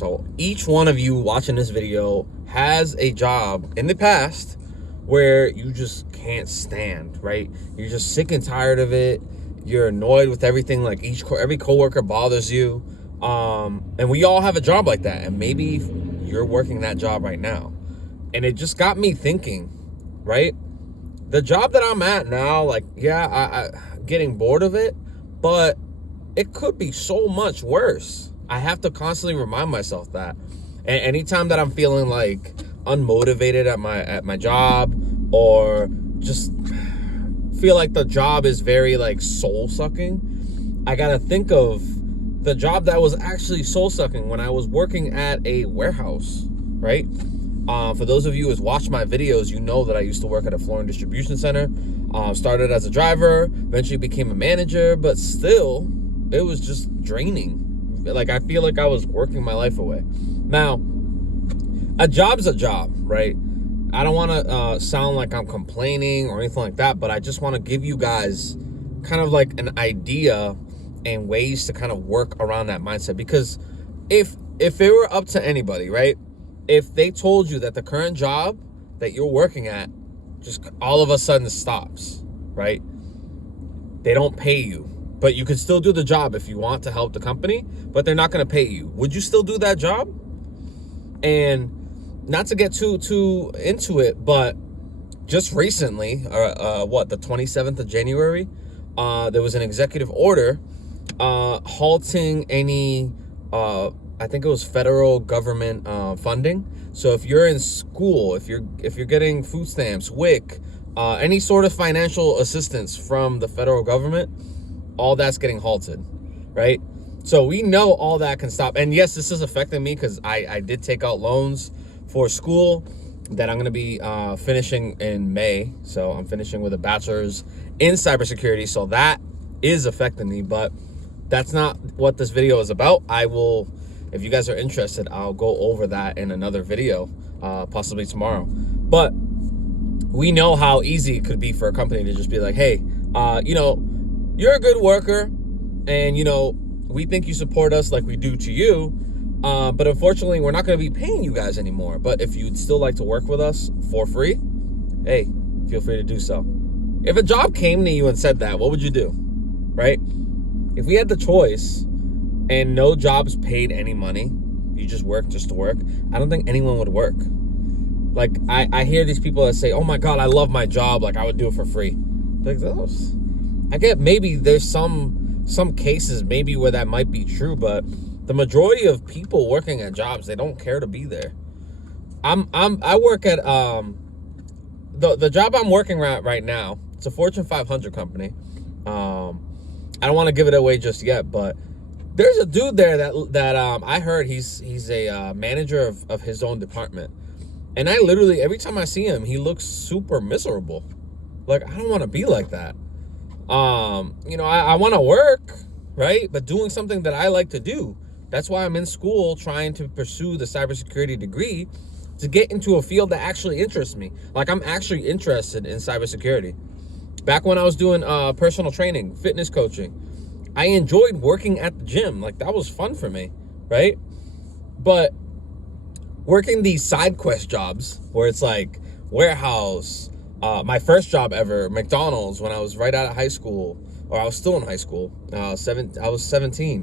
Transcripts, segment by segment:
So each one of you watching this video has a job in the past where you just can't stand, right? You're just sick and tired of it. You're annoyed with everything. Like every coworker bothers you. And we all have a job like that. And maybe you're working that job right now. And it just got me thinking, right? The job that I'm at now, like, yeah, I getting bored of it, but it could be so much worse. I have to constantly remind myself that. And anytime that I'm feeling like unmotivated at my job, or just feel like the job is very like soul sucking, I gotta think of the job that was actually soul sucking when I was working at a warehouse, right? For those of you who has watched my videos, you know that I used to work at a flooring distribution center. Started as a driver, eventually became a manager, but still, it was just draining. Like, I feel like I was working my life away. Now, a job's a job, right? I don't want to sound like I'm complaining or anything like that, but I just want to give you guys kind of like an idea and ways to kind of work around that mindset. Because if it were up to anybody, right? If they told you that the current job that you're working at just all of a sudden stops, right? They don't pay you, but you can still do the job if you want to help the company, but they're not going to pay you. Would you still do that job? And not to get too into it, but just recently, the 27th of January, there was an executive order halting any I think it was federal government funding. So if you're in school, if you're getting food stamps, WIC, any sort of financial assistance from the federal government, all that's getting halted, right? So we know all that can stop. And yes, this is affecting me because I did take out loans for school that I'm going to be finishing in May. So I'm finishing with a bachelor's in cybersecurity. So that is affecting me, but that's not what this video is about. I will, if you guys are interested, I'll go over that in another video, possibly tomorrow. But we know how easy it could be for a company to just be like, hey, you're a good worker, and, we think you support us like we do to you, but unfortunately, we're not going to be paying you guys anymore. But if you'd still like to work with us for free, hey, feel free to do so. If a job came to you and said that, what would you do, right? If we had the choice and no jobs paid any money, you just work just to work, I don't think anyone would work. Like, I hear these people that say, oh my God, I love my job, like I would do it for free. Like, those, I get maybe there's some cases maybe where that might be true, but the majority of people working at jobs, they don't care to be there. I work at the job I'm working at right now. It's a Fortune 500 company. I don't want to give it away just yet, but there's a dude there that I heard he's a manager of his own department. And I literally, every time I see him, he looks super miserable. Like, I don't want to be like that. I want to work, right? But doing something that I like to do. That's why I'm in school trying to pursue the cybersecurity degree, to get into a field that actually interests me. Like, I'm actually interested in cybersecurity. Back when I was doing personal training, fitness coaching, I enjoyed working at the gym. Like, that was fun for me, right? But working these side quest jobs where it's like warehouse, my first job ever, McDonald's, when I was right out of high school, or I was still in high school, I was 17.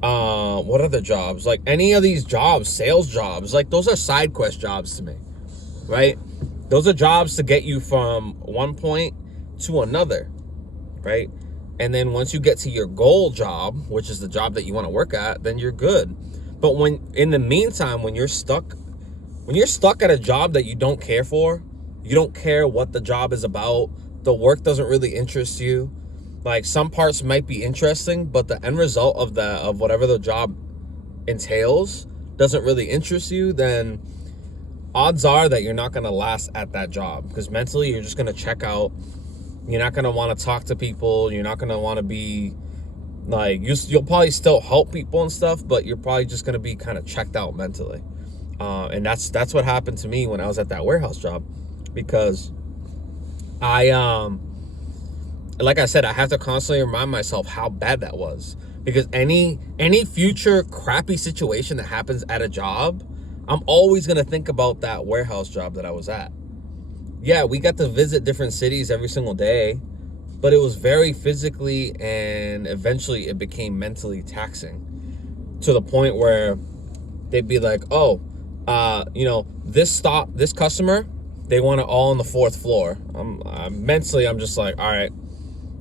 What other jobs? Like, any of these jobs, sales jobs, like, those are side quest jobs to me, right? Those are jobs to get you from one point to another, right? And then once you get to your goal job, which is the job that you want to work at, then you're good. But when, in the meantime, when you're stuck at a job that you don't care for, you don't care what the job is about, the work doesn't really interest you, like, some parts might be interesting, but the end result of whatever the job entails doesn't really interest you, then odds are that you're not going to last at that job, because mentally you're just going to check out. You're not going to want to talk to people. You're not going to want to be like, you'll probably still help people and stuff, but you're probably just going to be kind of checked out mentally. And that's what happened to me when I was at that warehouse job, because like I said, I have to constantly remind myself how bad that was. Because any future crappy situation that happens at a job, I'm always going to think about that warehouse job that I was at. Yeah, we got to visit different cities every single day, but it was very physically and eventually it became mentally taxing to the point where they'd be like, oh, this customer, they want it all on the 4th floor. Mentally, I'm just like, all right,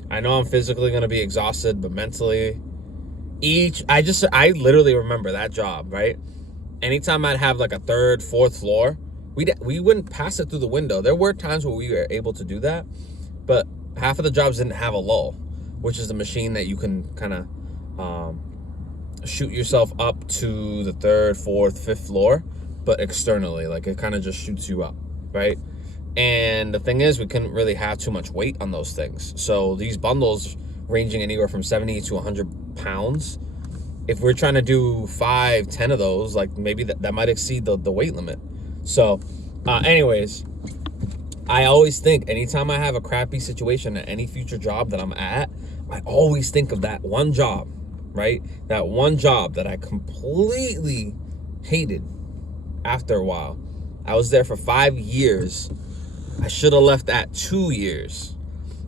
I know I'm physically going to be exhausted, but mentally, I literally remember that job, right? Anytime I'd have like a 3rd, 4th floor, we wouldn't pass it through the window. There were times where we were able to do that, but half of the jobs didn't have a lull, which is the machine that you can kind of shoot yourself up to the 3rd, 4th, 5th floor, but externally, like it kind of just shoots you up, right? And the thing is, we couldn't really have too much weight on those things. So these bundles ranging anywhere from 70 to 100 pounds, if we're trying to do 5, 10 of those, like maybe that might exceed the weight limit. So anyways, I always think anytime I have a crappy situation at any future job that I'm at, I always think of that one job, right? That one job that I completely hated after a while. I was there for 5 years. I should have left at 2 years.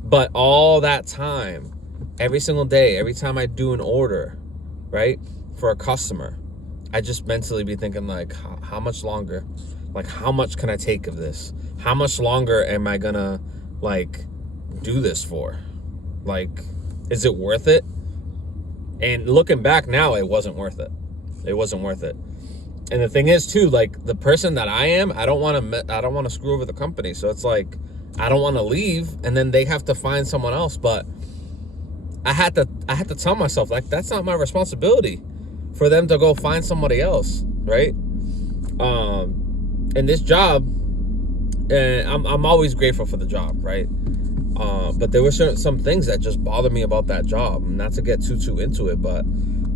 But all that time, every single day, every time I do an order, right, for a customer, I just mentally be thinking like, how much longer? Like, how much can I take of this? How much longer am I gonna, like, do this for? Like, is it worth it? And looking back now, it wasn't worth it. It wasn't worth it. And the thing is too, like the person that I am, I don't want to screw over the company. So it's like, I don't want to leave and then they have to find someone else. But I had to tell myself, like, that's not my responsibility for them to go find somebody else. Right. And this job, and I'm always grateful for the job. Right. But there were some things that just bothered me about that job, not to get too into it, but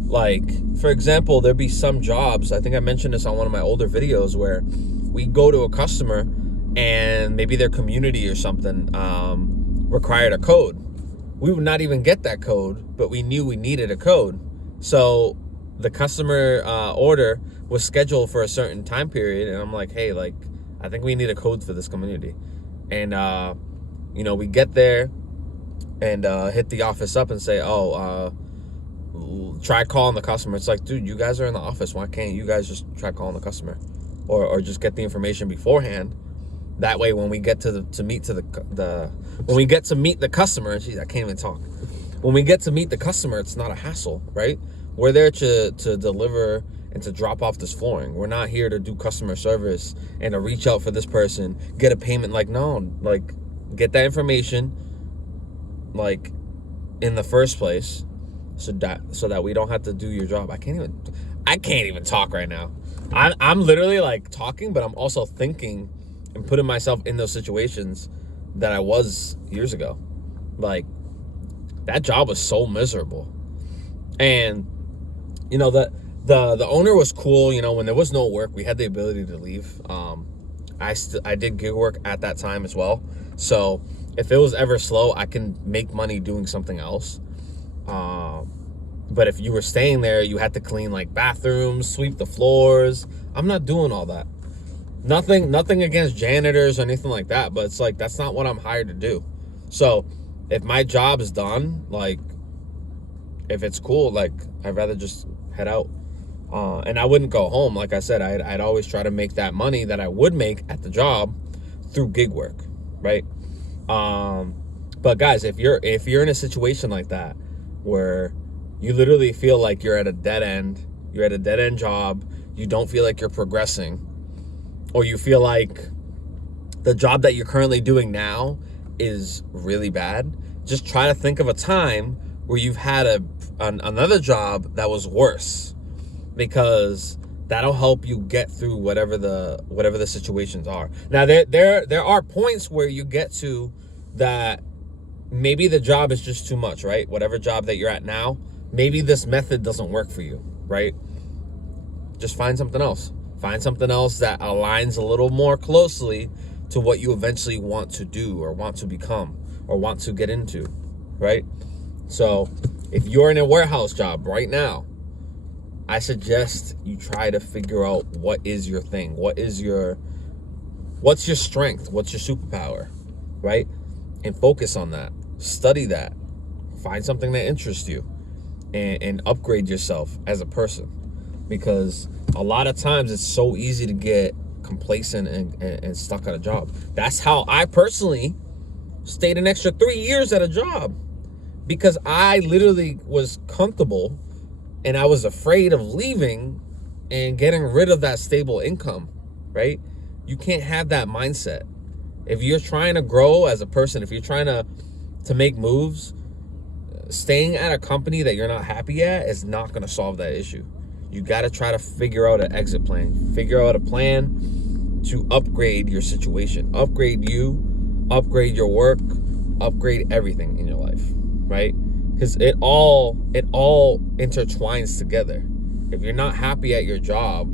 like, for example, there'd be some jobs, I think I mentioned this on one of my older videos, where we go to a customer and maybe their community or something required a code. We would not even get that code, but we knew we needed a code. So the customer order was scheduled for a certain time period, and I'm like, hey, like, I think we need a code for this community. And we get there and hit the office up and say, try calling the customer. It's like, dude, you guys are in the office. Why can't you guys just try calling the customer, or just get the information beforehand? That way, when we get to meet the customer, geez, I can't even talk. When we get to meet the customer, it's not a hassle, right? We're there to deliver and to drop off this flooring. We're not here to do customer service and to reach out for this person, get a payment. Like, no, like, get that information, like, in the first place, so that we don't have to do your job. I can't even talk right now. I'm literally like talking, but I'm also thinking and putting myself in those situations that I was years ago. Like, that job was so miserable. And the owner was cool. When there was no work, we had the ability to leave. I did gig work at that time as well, so if it was ever slow, I can make money doing something else. But if you were staying there, you had to clean like bathrooms, sweep the floors. I'm not doing all that. Nothing against janitors or anything like that, but it's like, that's not what I'm hired to do. So if my job is done, like, if it's cool, like, I'd rather just head out. And I wouldn't go home. Like I said, I'd always try to make that money that I would make at the job through gig work, right? But guys, if you're in a situation like that, where you literally feel like you're at a dead end job, you don't feel like you're progressing, or you feel like the job that you're currently doing now is really bad, just try to think of a time where you've had another job that was worse, because that'll help you get through whatever the situations are. Now, there are points where you get to that maybe the job is just too much, right? Whatever job that you're at now, maybe this method doesn't work for you, right? Just find something else. Find something else that aligns a little more closely to what you eventually want to do, or want to become, or want to get into, right? So If you're in a warehouse job right now, I suggest you try to figure out what is your thing. What's your strength? What's your superpower, right? And focus on that. Study that. Find something that interests you, and upgrade yourself as a person. Because a lot of times it's so easy to get complacent and stuck at a job. That's how I personally stayed an extra 3 years at a job, because I literally was comfortable and I was afraid of leaving and getting rid of that stable income, right? You can't have that mindset. If you're trying to grow as a person, if you're trying to make moves, staying at a company that you're not happy at is not going to solve that issue. You got to try to figure out an exit plan. Figure out a plan to upgrade your situation, upgrade you, upgrade your work, upgrade everything in your life, right? Because it all intertwines together. If you're not happy at your job,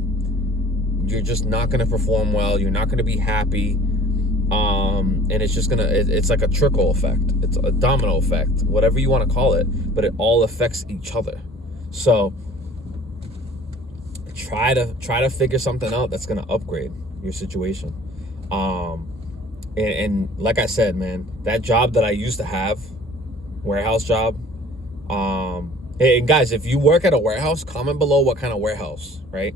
you're just not going to perform well. You're not going to be happy. And it's just it's like a trickle effect. It's a domino effect, whatever you want to call it, but it all affects each other. So try to figure something out that's going to upgrade your situation. And like I said, man, that job that I used to have, warehouse job, and guys, if you work at a warehouse, comment below what kind of warehouse, right?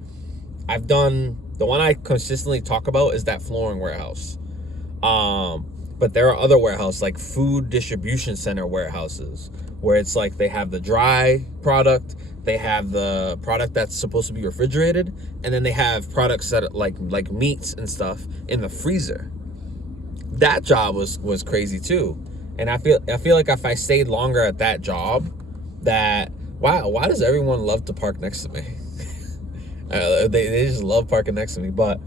I've done, the one I consistently talk about is that flooring warehouse. But there are other warehouses, like food distribution center warehouses, where it's like they have the dry product, they have the product that's supposed to be refrigerated, and then they have products that are like meats and stuff in the freezer. That job was crazy too. And I feel like if I stayed longer at that job, why does everyone love to park next to me? They just love parking next to me. But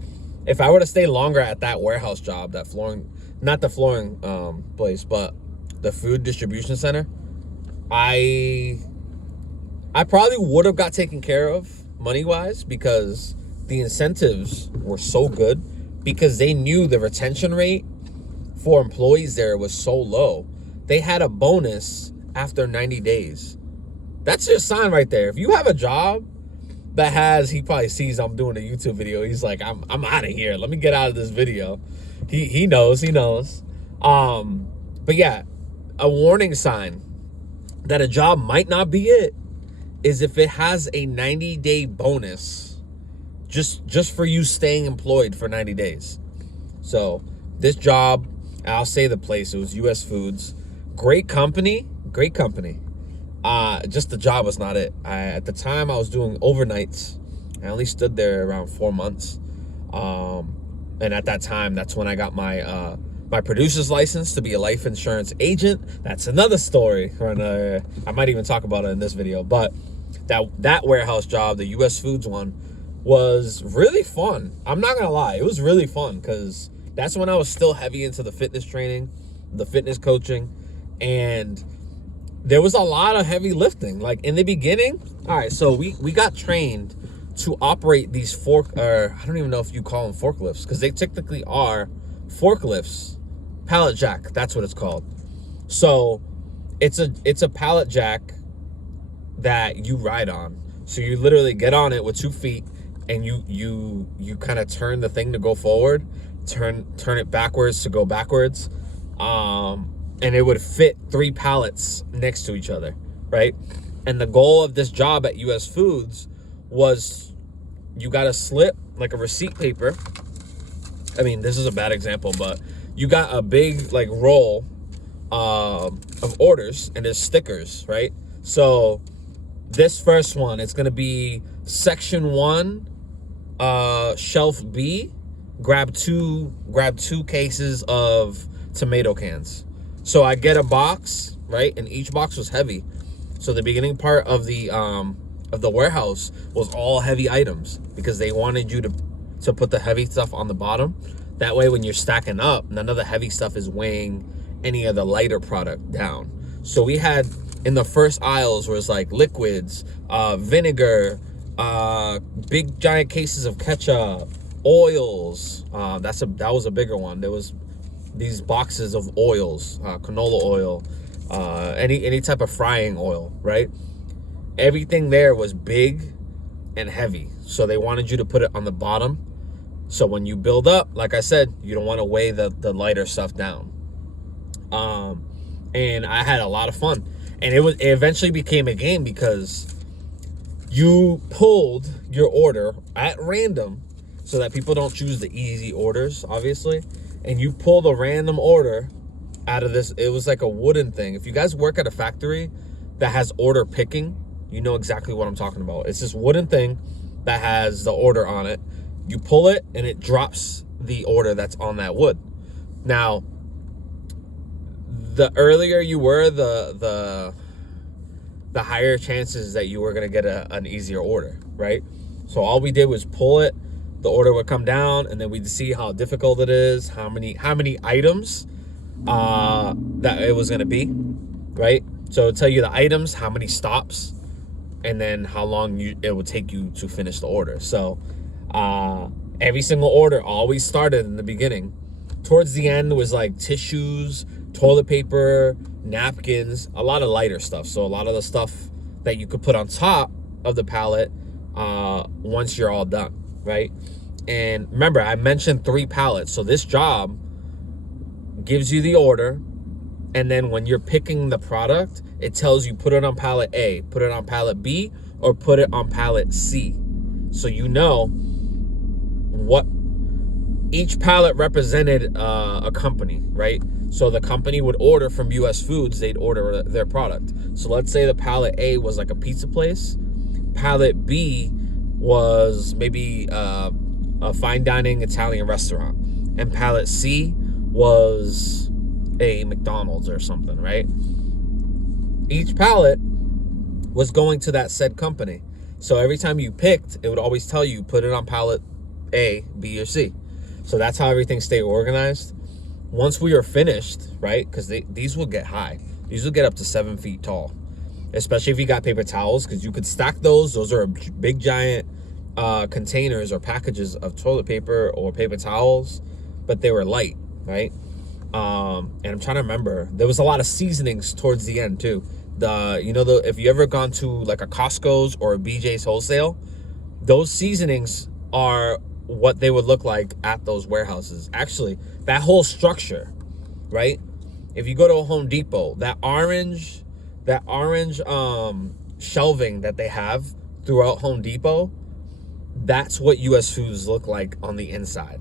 if I were to stay longer at that warehouse job, that flooring, not the flooring place, but the food distribution center, I probably would have got taken care of money-wise, because the incentives were so good, because they knew the retention rate for employees there was so low. They had a bonus after 90 days. That's your sign right there. If you have a job that has, he probably sees I'm doing a YouTube video, he's like, I'm out of here. Let me get out of this video. He knows. But yeah, a warning sign that a job might not be it is if it has a 90-day bonus just for you staying employed for 90 days. So this job, I'll say the place, it was US Foods. Great company. Just the job was not it. At the time, I was doing overnights. I only stood there around 4 months. And at that time, that's when I got my my producer's license to be a life insurance agent. That's another story. I might even talk about it in this video. But that warehouse job, the US Foods one, was really fun. I'm not gonna lie, it was really fun, because that's when I was still heavy into the fitness training, the fitness coaching, and there was a lot of heavy lifting. Like in the beginning, all right, so we got trained to operate these I don't even know if you call them forklifts, because they technically are forklifts. Pallet jack, that's what it's called. So it's a pallet jack that you ride on. So you literally get on it with 2 feet, and you kind of turn the thing to go forward, turn it backwards to go backwards, and it would fit 3 pallets next to each other, right? And the goal of this job at US Foods was, you got a slip, like a receipt paper. I mean, this is a bad example, but you got a big like roll of orders, and there's stickers, right? So this first one, it's gonna be section 1, shelf B, grab two cases of tomato cans. So I get a box, right? And each box was heavy. So the beginning part of the warehouse was all heavy items, because they wanted you to put the heavy stuff on the bottom. That way, when you're stacking up, none of the heavy stuff is weighing any of the lighter product down. So we had, in the first aisles, was like liquids, vinegar, big giant cases of ketchup, oils. That was a bigger one. There was these boxes of oils, canola oil, any type of frying oil, right? Everything there was big and heavy, so they wanted you to put it on the bottom. So when you build up, like I said, you don't want to weigh the lighter stuff down. And I had a lot of fun, and it eventually became a game because you pulled your order at random, so that people don't choose the easy orders, obviously, and you pulled a random order out of this. It was like a wooden thing. If you guys work at a factory that has order picking, you know exactly what I'm talking about. It's this wooden thing that has the order on it. You pull it and it drops the order that's on that wood. Now, the earlier you were, the higher chances that you were going to get an easier order, right? So all we did was pull it, the order would come down, and then we'd see how difficult it is, how many items that it was going to be, right? So it'll tell you the items, how many stops, and then how long it would take you to finish the order. So every single order always started in the beginning. Towards the end was like tissues, toilet paper, napkins, a lot of lighter stuff. So a lot of the stuff that you could put on top of the pallet once you're all done, right? And remember, I mentioned 3 pallets. So this job gives you the order, and then when you're picking the product, it tells you put it on pallet A, put it on pallet B, or put it on pallet C. So you know what each pallet represented a company, right? So the company would order from US Foods, they'd order their product. So let's say the pallet A was like a pizza place, pallet B was maybe a fine dining Italian restaurant, and pallet C was a McDonald's or something, right? Each pallet was going to that said company. So every time you picked, it would always tell you put it on pallet A, B, or C. So that's how everything stayed organized. Once we were finished, right? Because these will get high. These will get up to 7 feet tall, especially if you got paper towels, because you could stack those. Those are big, giant containers or packages of toilet paper or paper towels, but they were light, right? And I'm trying to remember, there was a lot of seasonings towards the end too. If you ever gone to like a Costco's or a BJ's wholesale, those seasonings are what they would look like at those warehouses. Actually, that whole structure, right? If you go to a Home Depot, that orange shelving that they have throughout Home Depot, that's what US Foods look like on the inside,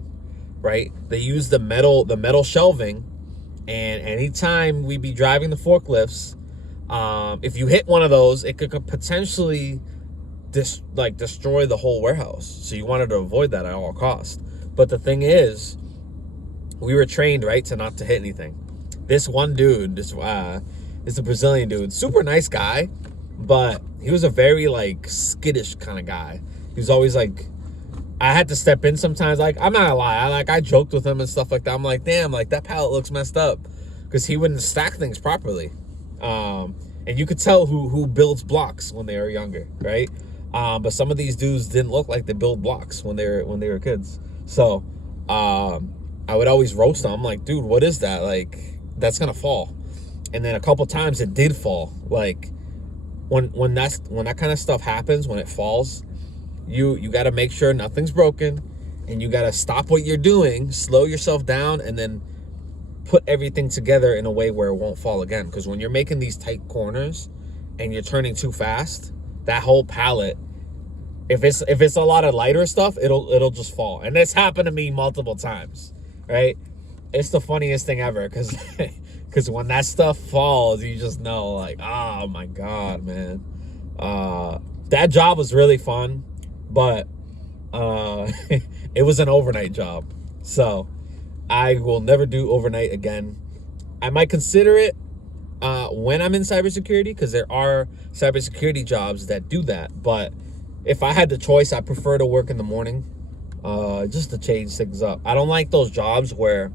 right? They use the metal shelving, and anytime we be driving the forklifts, if you hit one of those, it could potentially destroy the whole warehouse. So you wanted to avoid that at all costs. But the thing is, we were trained, right, to not to hit anything. This one dude, this is a Brazilian dude, super nice guy, but he was a very like skittish kind of guy. He was always like, I had to step in sometimes. Like, I'm not gonna lie, I joked with him and stuff like that. I'm like, damn, like that pallet looks messed up, because he wouldn't stack things properly. And you could tell who builds blocks when they were younger, right? But some of these dudes didn't look like they build blocks when they were kids. So I would always roast them. I'm like, dude, what is that? Like, that's gonna fall. And then a couple times it did fall. Like when that kind of stuff happens, when it falls, you got to make sure nothing's broken, and you got to stop what you're doing, slow yourself down, and then put everything together in a way where it won't fall again. Because when you're making these tight corners and you're turning too fast, that whole pallet, if it's a lot of lighter stuff, it'll just fall. And this happened to me multiple times, right? It's the funniest thing ever, because when that stuff falls, you just know, like, oh my God, man. That job was really fun, but it was an overnight job. So I will never do overnight again. I might consider it when I'm in cybersecurity, because there are cybersecurity jobs that do that. But if I had the choice, I prefer to work in the morning, just to change things up. I don't like those jobs where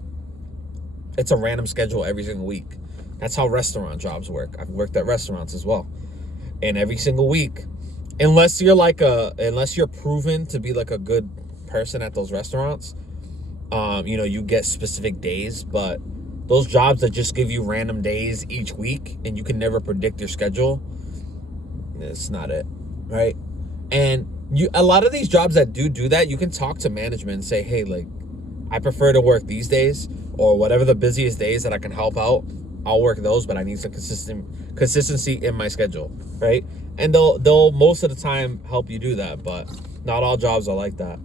it's a random schedule every single week. That's how restaurant jobs work. I've worked at restaurants as well. And every single week, unless you're proven to be like a good person at those restaurants, you get specific days. But those jobs that just give you random days each week and you can never predict your schedule, it's not it, right? And a lot of these jobs that do that, you can talk to management and say, hey, like, I prefer to work these days, or whatever the busiest days that I can help out, I'll work those, but I need some consistency in my schedule, right? And they'll most of the time help you do that, but not all jobs are like that.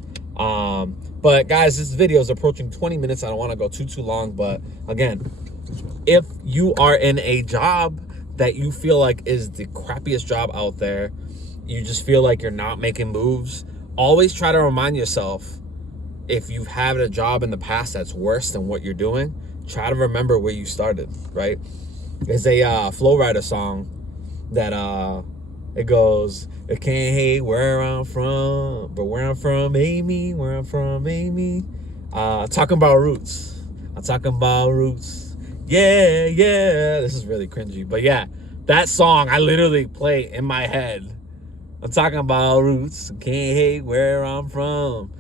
But guys, this video is approaching 20 minutes. I don't want to go too long, but again, if you are in a job that you feel like is the crappiest job out there, you just feel like you're not making moves, always try to remind yourself, if you've had a job in the past that's worse than what you're doing, try to remember where you started, right? There's a Flow Rider song that it goes, I can't hate where I'm from, but where I'm from made me, where I'm from made me. Talking about roots. I'm talking about roots. Yeah, yeah. This is really cringy, but yeah, that song I literally play in my head. I'm talking about roots. Can't hate where I'm from.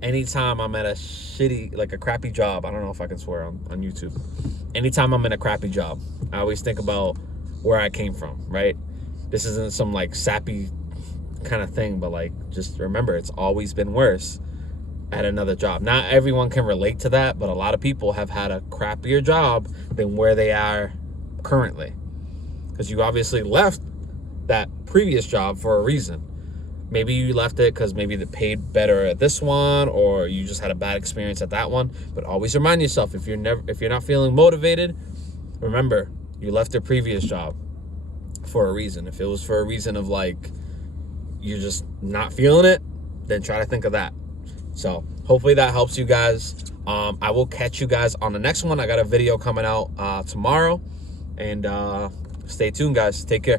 Anytime I'm at a shitty, like a crappy job, I don't know if I can swear on YouTube. Anytime I'm in a crappy job, I always think about where I came from, right? This isn't some like sappy kind of thing, but like, just remember, it's always been worse at another job. Not everyone can relate to that, but a lot of people have had a crappier job than where they are currently. Because you obviously left that previous job for a reason. Maybe you left it because maybe they paid better at this one, or you just had a bad experience at that one. But always remind yourself, if you're not feeling motivated, remember, you left the previous job for a reason. If it was for a reason of like you're just not feeling it, then try to think of that. So hopefully that helps you guys. I will catch you guys on the next one. I got a video coming out tomorrow, and stay tuned, guys. Take care.